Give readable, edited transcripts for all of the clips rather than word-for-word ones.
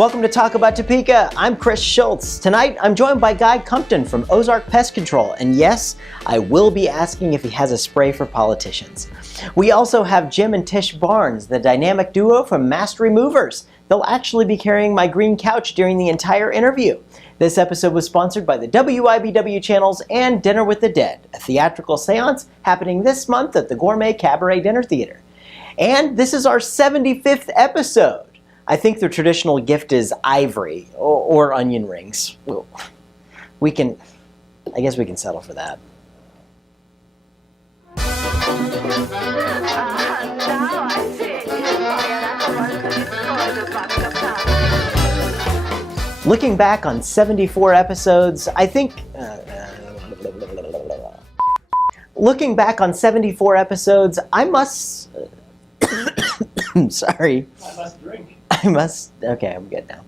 Welcome to Talk About Topeka. I'm Chris Schultz. Tonight, I'm joined by Guy Cumpton from Ozark Pest Control. And yes, I will be asking if he has a spray for politicians. We also have Jim and Tish Barnes, the dynamic duo from Mastery Movers. They'll actually be carrying my green couch during the entire interview. This episode was sponsored by the WIBW channels and Dinner with the Dead, a theatrical seance happening this month at the Gourmet Cabaret Dinner Theater. And this is our 75th episode. I think the traditional gift is ivory or onion rings. I guess we can settle for that. Looking back on 74 episodes, I think... Looking back on 74 episodes, I must... Sorry. I must drink. Okay, I'm good now.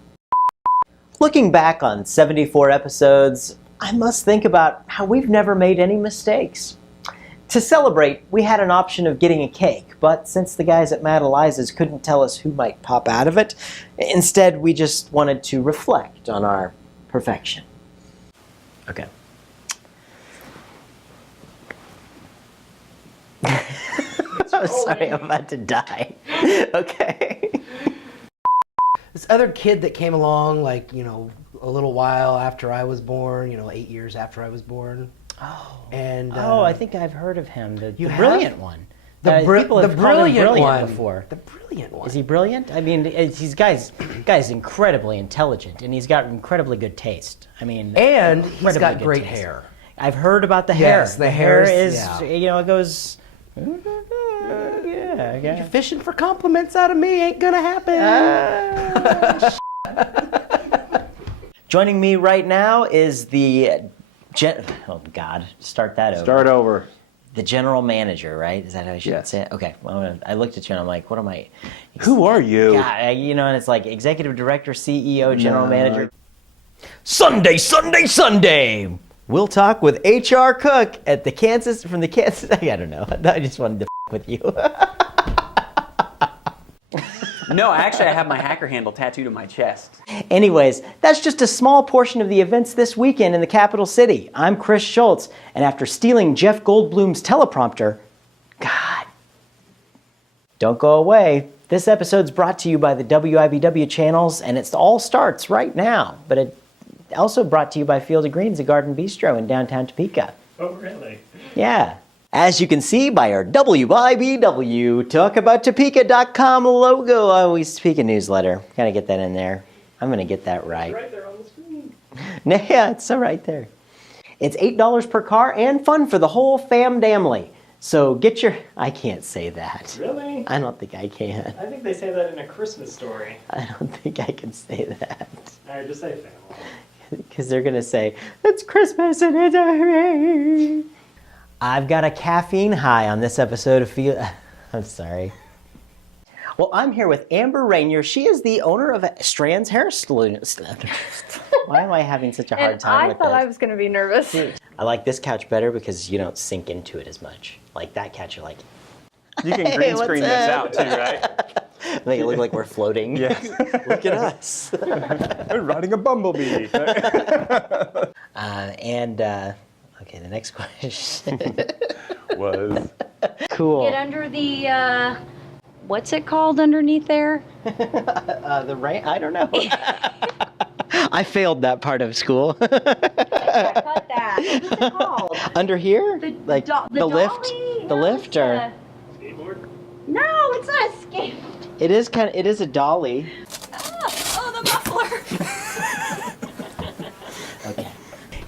Looking back on 74 episodes, I must think about how we've never made any mistakes. To celebrate, we had an option of getting a cake, but since the guys at Mad Eliza's couldn't tell us who might pop out of it, instead we just wanted to reflect on our perfection. Okay. I'm sorry, I'm about to die. Okay. This other kid that came along, like, a little while after I was born, 8 years after I was born. Oh. And I think I've heard of him. The brilliant one. The brilliant one before. The brilliant one. Is he brilliant? I mean, guy's incredibly intelligent, and he's got incredibly good taste. I mean, and he's got great hair. I've heard about the hair. Yes, the hair is, yeah. It goes. Yeah. You're fishing for compliments out of me ain't gonna happen. Joining me right now is the start that over. Start over. The general manager, right? Is that how I should Yes. say it? Okay. Well, I looked at you and I'm like, what am I? Who are you? Yeah, and it's like executive director, CEO, general manager. Sunday. We'll talk with HR Cook at the Kansas. I don't know. I just wanted to with you. No, actually, I have my hacker handle tattooed on my chest. Anyways, that's just a small portion of the events this weekend in the capital city. I'm Chris Schultz, and after stealing Jeff Goldblum's teleprompter, God, don't go away. This episode's brought to you by the WIBW channels, and it all starts right now. But it also brought to you by Field of Greens, a garden bistro in downtown Topeka. Oh, really? Yeah. As you can see by our WIBW TalkAboutTopeka.com logo, always Topeka newsletter. Gotta get that in there. I'm gonna get that right. It's right there on the screen. Yeah, it's so right there. It's $8 per car and fun for the whole family. So get your... I can't say that. Really? I don't think I can. I think they say that in A Christmas Story. I don't think I can say that. All right, just say family. Because they're gonna say, it's Christmas and it's a... I've got a caffeine high on this episode of I'm sorry. Well, I'm here with Amber Rainier. She is the owner of Strand's Hair Salon. Why am I having such a hard time with this? I thought I was going to be nervous. I like this couch better because you don't sink into it as much. Like that couch, you're like... You can green screen this out too, right? Make it look like we're floating. Yes. Look at us. We're riding a bumblebee. Okay, the next question was... Cool. Get under the, what's it called underneath there? The rain? I don't know. I failed that part of school. I cut that. What's it called? Under here? The Like the lift? dolly? The No, lift it's or? Skateboard? No, it's not a skate. It is a dolly. Oh, the muffler. Okay.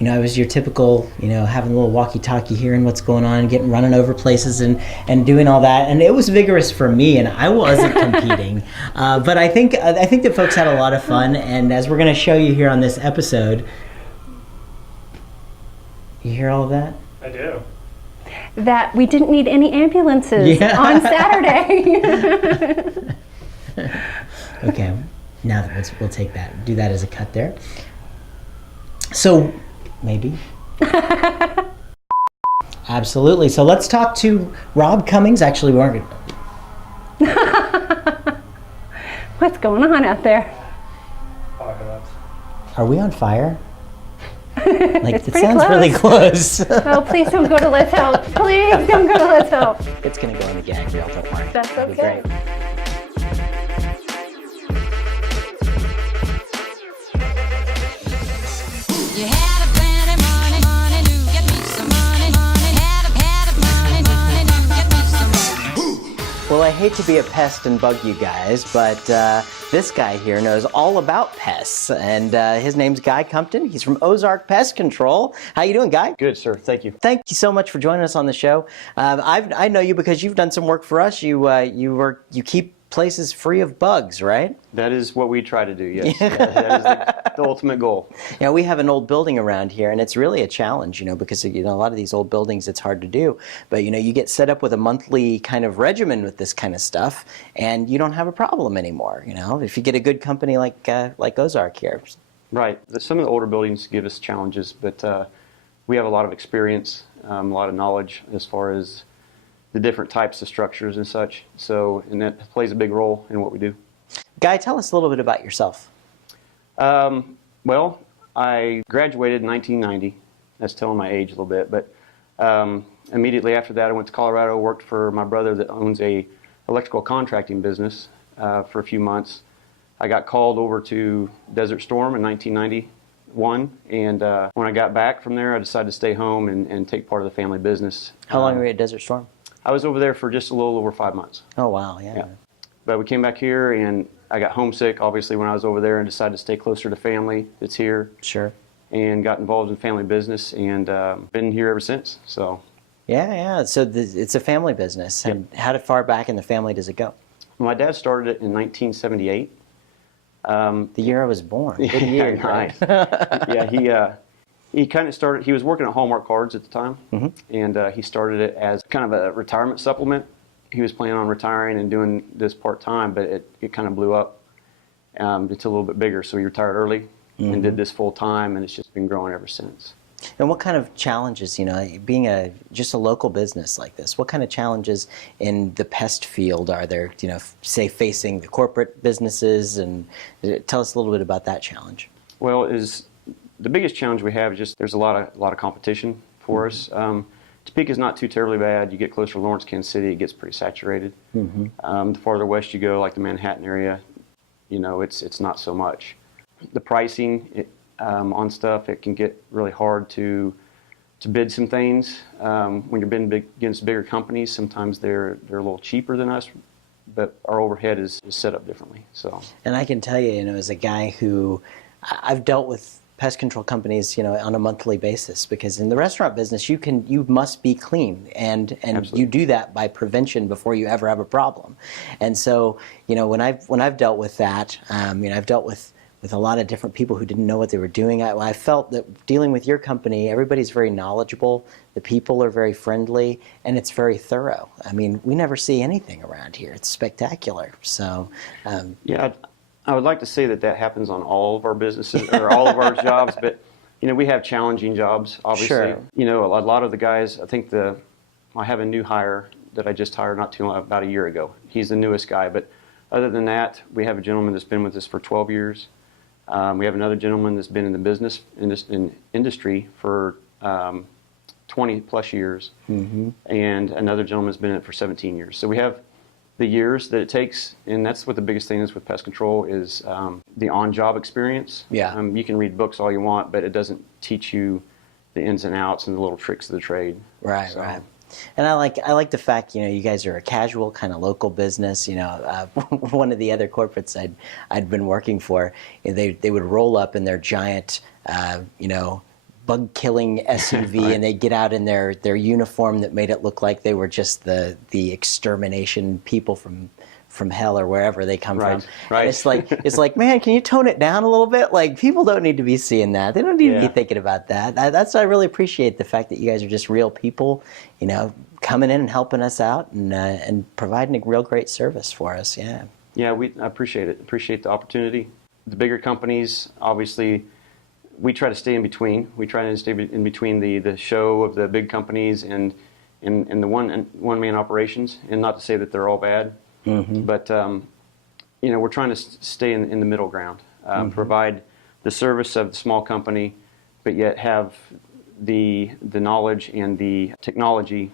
I was your typical, having a little walkie-talkie, hearing what's going on, running over places and doing all that. And it was vigorous for me, and I wasn't competing. But I think that folks had a lot of fun. And as we're going to show you here on this episode, you hear all of that? I do. That we didn't need any ambulances on Saturday. Okay. Now we'll take that. Do that as a cut there. So... Maybe. Absolutely. So let's talk to Rob Cummings. Actually, we aren't going. What's going on out there? Are we on fire? Like, It's it pretty sounds really close. Oh, please don't go to Let's Help. Please don't go to Let's Help. It's going to go in the gag reel, don't worry. That's It'll be okay. great. You had a plenty money to get me some money. Had a money to get me some money. Well, I hate to be a pest and bug you guys, but this guy here knows all about pests, and his name's Guy Cumpton. He's from Ozark Pest Control. How you doing, Guy? Good, sir. Thank you. Thank you so much for joining us on the show. I know you because you've done some work for us. You keep places free of bugs, right? That is what we try to do, yes. That is the ultimate goal. Yeah, we have an old building around here, and it's really a challenge, because a lot of these old buildings, it's hard to do. But you get set up with a monthly kind of regimen with this kind of stuff, and you don't have a problem anymore. If you get a good company like Ozark here. Right. Some of the older buildings give us challenges, but we have a lot of experience, a lot of knowledge as far as the different types of structures and such. And that plays a big role in what we do. Guy, tell us a little bit about yourself. Well, I graduated in 1990. That's telling my age a little bit, but immediately after that I went to Colorado, worked for my brother that owns a electrical contracting business for a few months. I got called over to Desert Storm in 1991, and when I got back from there I decided to stay home and take part of the family business. How long were you at Desert Storm? I was over there for just a little over 5 months. Oh, wow, yeah. But we came back here, and I got homesick, obviously, when I was over there, and decided to stay closer to family that's here. Sure. And got involved in family business, and been here ever since. So. Yeah. So it's a family business. And how far back in the family does it go? My dad started it in 1978. The year I was born. Good year, right? Yeah, he kind of started, he was working at Hallmark Cards at the time, and he started it as kind of a retirement supplement. He was planning on retiring and doing this part-time, but it kind of blew up into a little bit bigger, so he retired early and did this full-time, and it's just been growing ever since. And what kind of challenges, being just a local business like this, what kind of challenges in the pest field are there, say facing the corporate businesses, and tell us a little bit about that challenge. Well, the biggest challenge we have is just there's a lot of competition for us. Topeka is not too terribly bad. You get closer to Lawrence, Kansas City, it gets pretty saturated. The farther west you go, like the Manhattan area, it's not so much. The pricing on stuff, it can get really hard to bid some things. When you're bidding against bigger companies, sometimes they're a little cheaper than us, but our overhead is set up differently. So. And I can tell you, as a guy who I've dealt with pest control companies, on a monthly basis, because in the restaurant business, you must be clean, and you do that by prevention before you ever have a problem. And so, when I've dealt with that, I've dealt with a lot of different people who didn't know what they were doing. I felt that dealing with your company, everybody's very knowledgeable, the people are very friendly, and it's very thorough. We never see anything around here. It's spectacular. So, yeah. I would like to say that happens on all of our businesses or all of our jobs, but we have challenging jobs, obviously. Sure. A lot of the guys, I think I have a new hire that I just hired about a year ago. He's the newest guy, but other than that, we have a gentleman that's been with us for 12 years. We have another gentleman that's been in the business industry for 20 plus years, and another gentleman's been in it for 17 years. So we have the years that it takes, and that's what the biggest thing is with pest control is the on-job experience. Yeah. You can read books all you want, but it doesn't teach you the ins and outs and the little tricks of the trade. Right. And I like the fact, you guys are a casual kind of local business. One of the other corporates I'd been working for, they would roll up in their giant, bug-killing SUV, right. And they'd get out in their uniform that made it look like they were just the extermination people from hell or wherever they come from. Right. And it's like, man, can you tone it down a little bit? Like, people don't need to be seeing that. They don't need to be thinking about that. I really appreciate the fact that you guys are just real people, coming in and helping us out and providing a real great service for us. Yeah. Yeah, I appreciate it. Appreciate the opportunity. The bigger companies, obviously, we try to stay in between. We try to stay in between the show of the big companies and the one-man operations, and not to say that they're all bad. But we're trying to stay in the middle ground, provide the service of the small company, but yet have the knowledge and the technology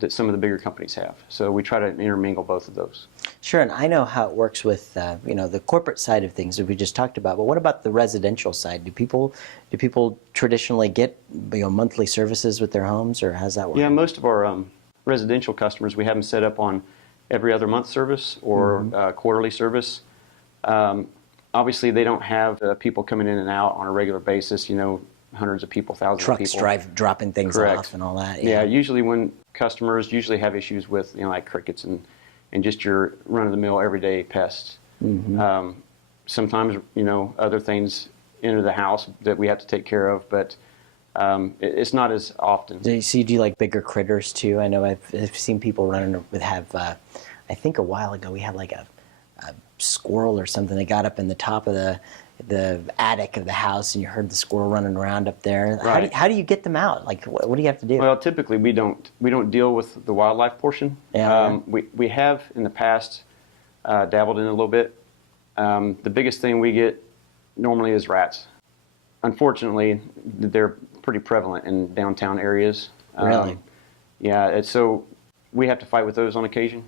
that some of the bigger companies have. So we try to intermingle both of those. Sure, and I know how it works with the corporate side of things that we just talked about. But what about the residential side? Do people traditionally get monthly services with their homes, or how's that work? Yeah, most of our residential customers, we have them set up on every other month service or quarterly service. Obviously, they don't have people coming in and out on a regular basis. Hundreds of people, thousands of people. Trucks dropping things Correct. off and all that. Yeah, usually when customers usually have issues with like crickets and just your run-of-the-mill everyday pests. Sometimes other things enter the house that we have to take care of, but it's not as often. So you do like bigger critters too? I know I've seen people running with I think a while ago we had like a squirrel or something that got up in the top of the attic of the house, and you heard the squirrel running around up there. Right. How do you get them out? Like, what do you have to do? Well, typically we don't deal with the wildlife portion. Yeah. We have in the past dabbled in it a little bit. The biggest thing we get normally is rats. Unfortunately, they're pretty prevalent in downtown areas. Really? Yeah. So we have to fight with those on occasion.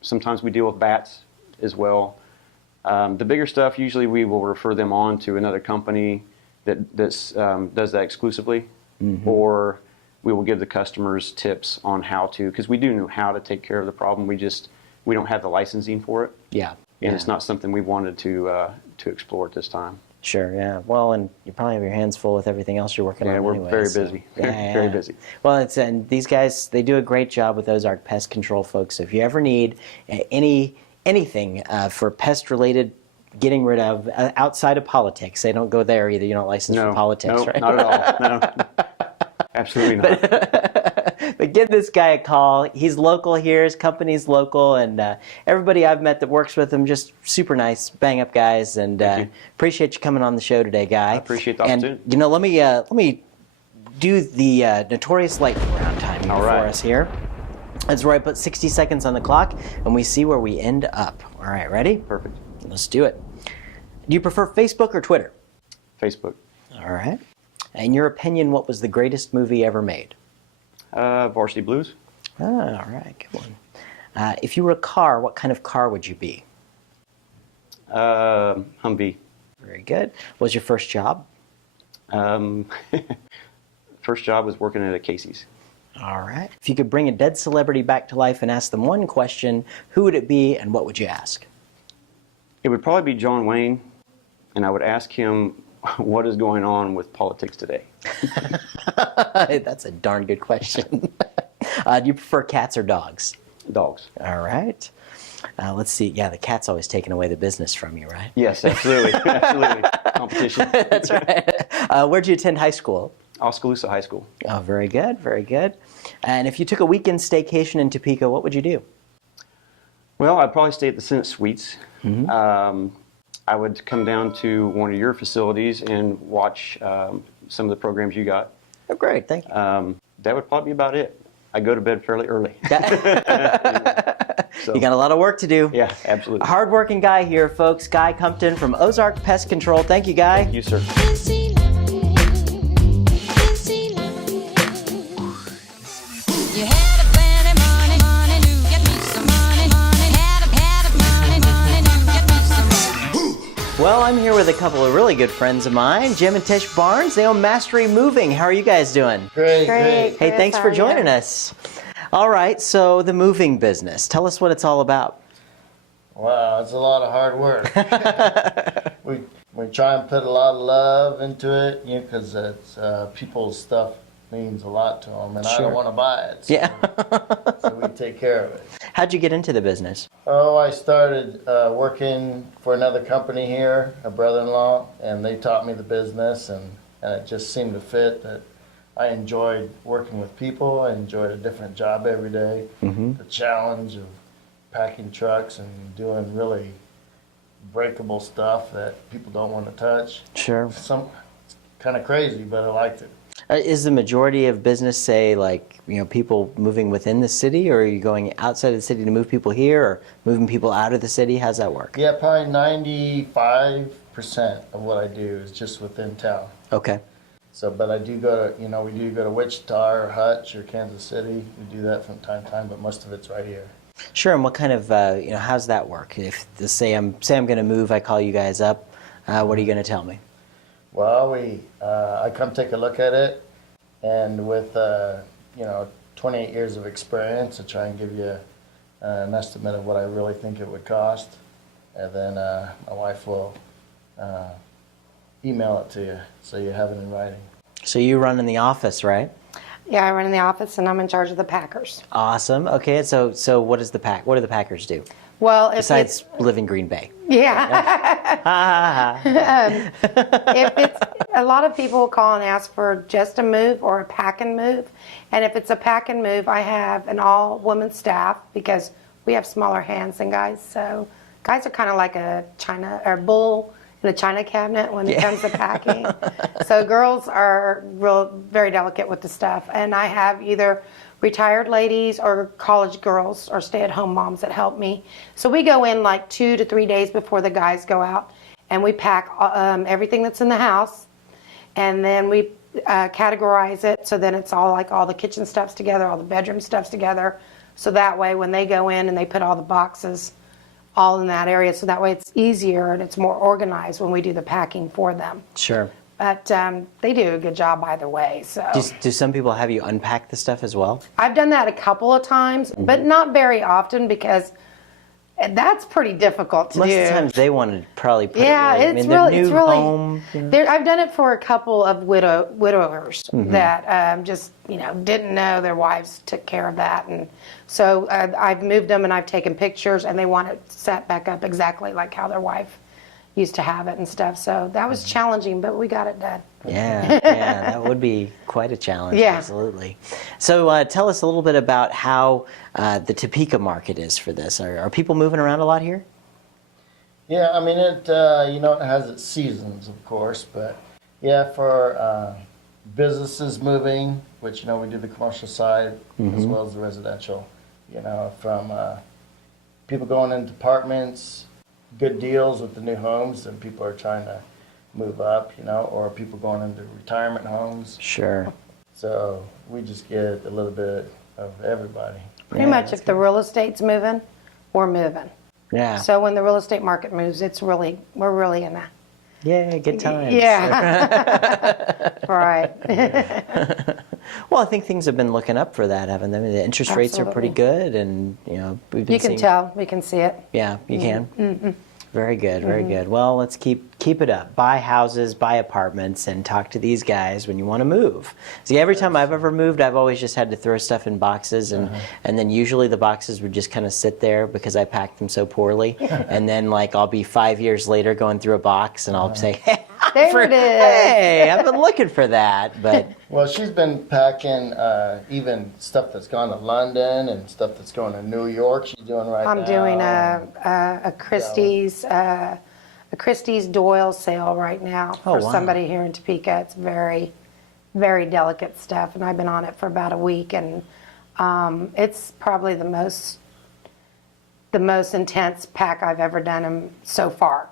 Sometimes we deal with bats as well. The bigger stuff, usually we will refer them on to another company that does that exclusively, or we will give the customers tips on how to, because we do know how to take care of the problem. We don't have the licensing for it. Yeah. And it's not something we wanted to explore at this time. Sure, yeah. Well, and you probably have your hands full with everything else you're working on Yeah, we're anyway, very so- busy. Yeah, Very yeah. busy. Well, and these guys, they do a great job with Ozark Pest Control, folks. So if you ever need anything for pest-related, getting rid of, outside of politics, they don't go there either. You don't license for politics, right? Not at all. No. Absolutely not. But give this guy a call. He's local here. His company's local, and everybody I've met that works with him, just super nice, bang-up guys. And appreciate you coming on the show today, Guy. I appreciate the opportunity. And let me do the notorious lightning round timing All for right. us here. That's where I put 60 seconds on the clock, and we see where we end up. All right, ready? Perfect. Let's do it. Do you prefer Facebook or Twitter? Facebook. All right. In your opinion, what was the greatest movie ever made? Varsity Blues. All right, good one. If you were a car, what kind of car would you be? Humvee. Very good. What was your first job? First job was working at a Casey's. All right. If you could bring a dead celebrity back to life and ask them one question, who would it be and what would you ask? It would probably be John Wayne, and I would ask him what is going on with politics today. That's a darn good question. Do you prefer cats or dogs? Dogs. All right. Let's see. Yeah, the cat's always taking away the business from you, right? Yes, absolutely. Absolutely. Competition. That's right. Where'd you attend high school? Oskaloosa High School. Oh, very good, very good. And if you took a weekend staycation in Topeka, what would you do? Well, I'd probably stay at the Senate Suites. I would come down to one of your facilities and watch some of the programs you got. Oh, great, thank you. That would probably be about it. I go to bed fairly early. So, You got a lot of work to do. yeah, absolutely. Hardworking guy here, folks. Guy Cumpton from Ozark Pest Control. Thank you, Guy. Thank you, sir. Busy life, busy life. You had a plenty money to get me some money. Had a money to get me some money. Well, I'm here with a couple of really good friends of mine, Jim and Tish Barnes. They own Mastery Moving. How are you guys doing? Great. Hey, thanks for joining us. All right, so the moving business. Tell us what it's all about. Wow, it's a lot of hard work. we try and put a lot of love into it, because it's people's stuff means a lot to them, and I Sure. don't want to buy it. So, Yeah. so we take care of it. How'd you get into the business? Oh, I started working for another company here, a brother-in-law, and they taught me the business, and it just seemed to fit. That I enjoyed working with people. I enjoyed a different job every day. The challenge of packing trucks and doing really breakable stuff that people don't want to touch. Sure. It's kind of crazy, but I liked it. Is the majority of business, say, like, people moving within the city, or are you going outside of the city to move people here, or moving people out of the city? How's that work? Yeah, probably 95% of what I do is just within town. Okay. So, but I do go to, we do go to Wichita or Hutch or Kansas City. We do that from time to time, but most of it's right here. Sure. And what kind of, how's that work? If say I'm going to move, I call you guys up. What are you going to tell me? Well, I come take a look at it, and with 28 years of experience, I try and give you an estimate of what I really think it would cost, and then my wife will email it to you so you have it in writing. So you run in the office, right? Yeah, I run in the office and I'm in charge of the Packers. Awesome. Okay. So what do the Packers do? Well, Besides live in Green Bay. Yeah. If it's a lot of people call and ask for just a move or a pack and move, and if it's a pack and move, I have an all-woman staff because we have smaller hands than guys. So guys are kind of like a china or bull in a china cabinet when it comes to packing. So girls are very delicate with the stuff, and I have either retired ladies or college girls or stay-at-home moms that help me. So we go in like 2 to 3 days before the guys go out, and we pack everything that's in the house, and then we categorize it so then it's all like all the kitchen stuff's together, all the bedroom stuff's together, so that way when they go in and they put all the boxes all in that area, so that way it's easier and it's more organized when we do the packing for them. Sure. But they do a good job either way. So do some people have you unpack the stuff as well? I've done that a couple of times, but not very often because that's pretty difficult to do. Most of the times they want to probably put it it's really, really. home. I've done it for a couple of widowers that just didn't know their wives took care of that, and so I've moved them and I've taken pictures, and they want it set back up exactly like how their wife used to have it and stuff. So that was challenging, but we got it done. Yeah, that would be quite a challenge. Yeah. Absolutely. So tell us a little bit about how the Topeka market is for this. Are people moving around a lot here? Yeah, I mean, it it has its seasons, of course, but yeah, for businesses moving, which we do the commercial side as well as the residential, from people going into apartments, good deals with the new homes, and people are trying to move up, or people going into retirement homes. Sure. So we just get a little bit of everybody. Pretty much if the real estate's moving, we're moving. Yeah. So when the real estate market moves, we're really in that. Yeah, good times. Yeah. Right. Well, I think things have been looking up for that, haven't they? I mean, the interest rates are pretty good, and we've been seeing. You can tell. We can see it. Yeah, you can. Mm-hmm. Very good, very good. Well, let's keep it up. Buy houses, buy apartments, and talk to these guys when you want to move. See, every time I've ever moved, I've always just had to throw stuff in boxes, and then usually the boxes would just kind of sit there because I packed them so poorly. And then I'll be 5 years later going through a box, and I'll say, "Hey, There it is. Hey, I've been looking for that." But well, she's been packing even stuff that's gone to London and stuff that's going to New York. She's doing now. I'm doing a Christie's Doyle sale right now for somebody here in Topeka. It's very, very delicate stuff, and I've been on it for about a week, and it's probably the most intense pack I've ever done so far.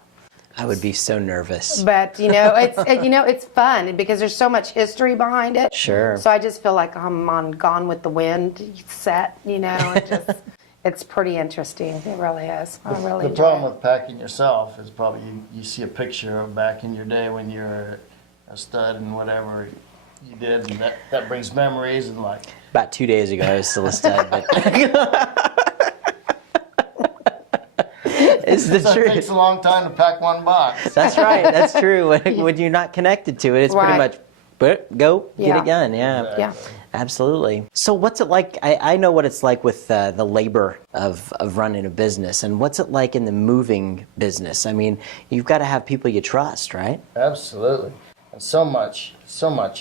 I would be so nervous. But it's fun because there's so much history behind it. Sure. So I just feel like I'm on Gone with the Wind set. It's pretty interesting. It really is. I really The enjoy problem it. with packing yourself is probably you see a picture of back in your day when you were a stud and whatever you did, and that brings memories and About 2 days ago, I was still a stud, but it's the so truth. it takes a long time to pack one box. That's right. That's true. When you're not connected to it, it's pretty Right. much go get Yeah. it done. Yeah. Yeah. Absolutely. So what's it like? I know what it's like with the labor of running a business, and what's it like in the moving business? I mean, you've got to have people you trust, right? Absolutely. And so much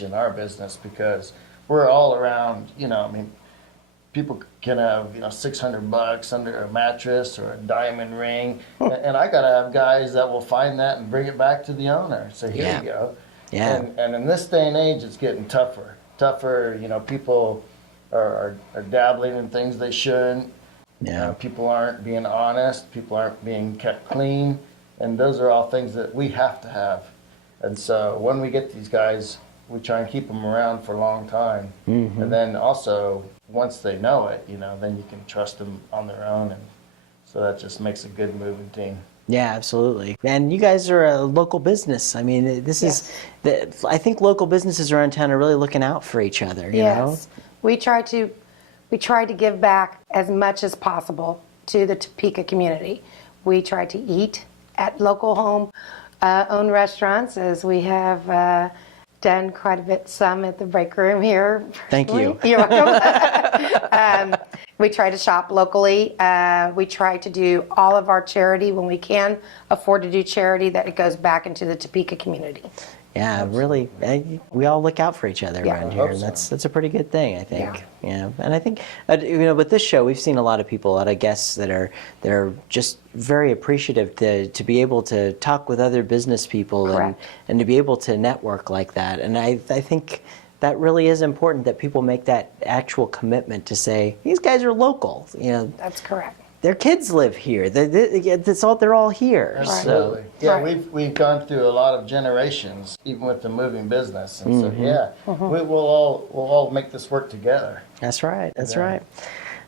in our business because we're all around, people can have, $600 under a mattress or a diamond ring. And I got to have guys that will find that and bring it back to the owner. So here you go. Yeah. And in this day and age, it's getting tougher. Tougher, people are dabbling in things they shouldn't. Yeah. People aren't being honest. People aren't being kept clean. And those are all things that we have to have. And so when we get these guys, we try and keep them around for a long time. Mm-hmm. And then also, once they know it, then you can trust them on their own. And so that just makes a good moving team. Yeah, absolutely. And you guys are a local business. I mean, I think local businesses around town are really looking out for each other, you know? We try to give back as much as possible to the Topeka community. We try to eat at local home-owned restaurants, as we have done quite a bit, some at the break room here. Thank you. You're welcome. We try to shop locally. We try to do all of our charity when we can afford to do charity, that it goes back into the Topeka community. Yeah, really, we all look out for each other around here, and that's a pretty good thing, I think. Yeah, and I think with this show, we've seen a lot of guests that are just very appreciative to be able to talk with other business people and to be able to network like that. And I think that really is important, that people make that actual commitment to say these guys are local. That's correct. Their kids live here. They're all here. Absolutely. So. Yeah, we've gone through a lot of generations, even with the moving business, and we'll all make this work together. That's right. That's right.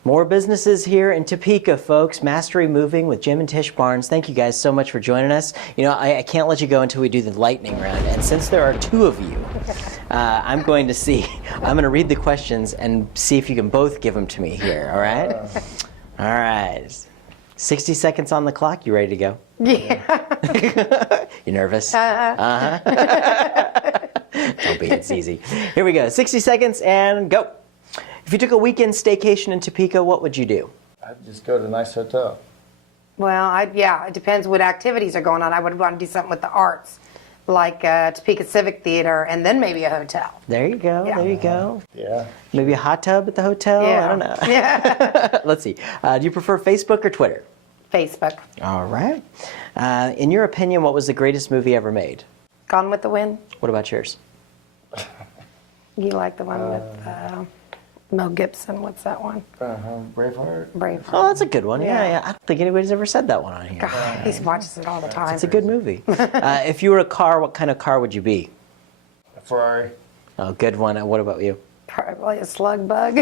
More businesses here in Topeka, folks. Mastery Moving with Jim and Tish Barnes. Thank you guys so much for joining us. I can't let you go until we do the lightning round. And since there are two of you, I'm going to read the questions and see if you can both give them to me here. All right? All right. 60 seconds on the clock. You ready to go? Yeah. You nervous? Uh-huh. Don't be. It's easy. Here we go. 60 seconds and go. If you took a weekend staycation in Topeka, what would you do? I'd just go to a nice hotel. Well, it depends what activities are going on. I would want to do something with the arts, like Topeka Civic Theater, and then maybe a hotel. There you go. Yeah. There you go. Yeah. Maybe a hot tub at the hotel? Yeah. I don't know. Yeah. Let's see. Do you prefer Facebook or Twitter? Facebook. All right. In your opinion, what was the greatest movie ever made? Gone with the Wind. What about yours? You like the one with Mel Gibson? What's that one? Braveheart. Braveheart. Oh, that's a good one. Yeah. I don't think anybody's ever said that one on here. God, he watches it all the time. It's a good movie. If you were a car, what kind of car would you be? A Ferrari. Oh, good one. What about you? Probably a slug bug.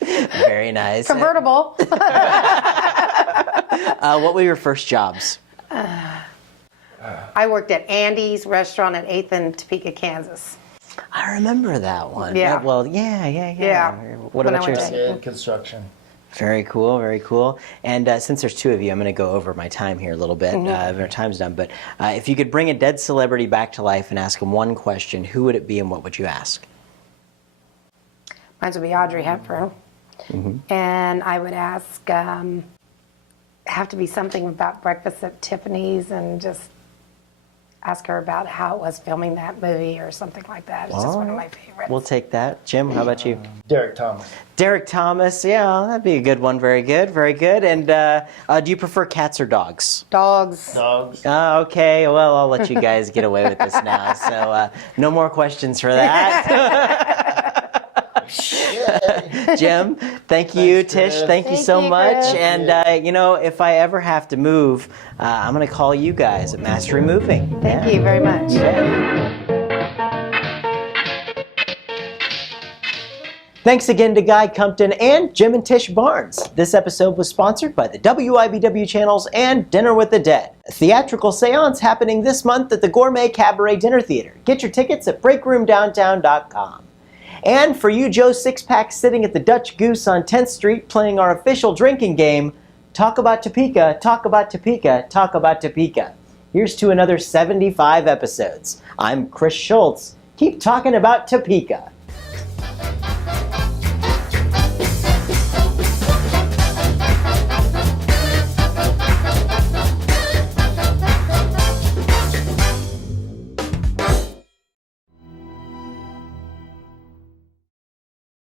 Very nice. Convertible. What were your first jobs? I worked at Andy's restaurant at 8th and Topeka, Kansas. I remember that one. Yeah. Yeah. What When about I went yours? to- In construction. Very cool, very cool. And since there's two of you, I'm going to go over my time here a little bit. Our time's done. But if you could bring a dead celebrity back to life and ask them one question, who would it be and what would you ask? Mine would be Audrey Hepburn. And I would ask, have to be something about Breakfast at Tiffany's, and just ask her about how it was filming that movie or something like that. It's just one of my favorites. We'll take that. Jim, how about you? Derek Thomas. Derek Thomas, yeah, that'd be a good one. Very good, very good. And do you prefer cats or dogs? Dogs. Dogs. Okay, well, I'll let you guys get away with this now. So no more questions for that. Jim, thank you. Thanks, Tish, Chris. thank you so you, much. Chris. And, if I ever have to move, I'm going to call you guys at Mastery Moving. Thank you very much. Thanks again to Guy Cumpton and Jim and Tish Barnes. This episode was sponsored by the WIBW channels and Dinner with the Dead, a theatrical seance happening this month at the Gourmet Cabaret Dinner Theater. Get your tickets at breakroomdowntown.com. And for you Joe Sixpack sitting at the Dutch Goose on 10th Street playing our official drinking game, Talk About Topeka, Talk About Topeka, Talk About Topeka. Here's to another 75 episodes. I'm Chris Schultz. Keep talking about Topeka.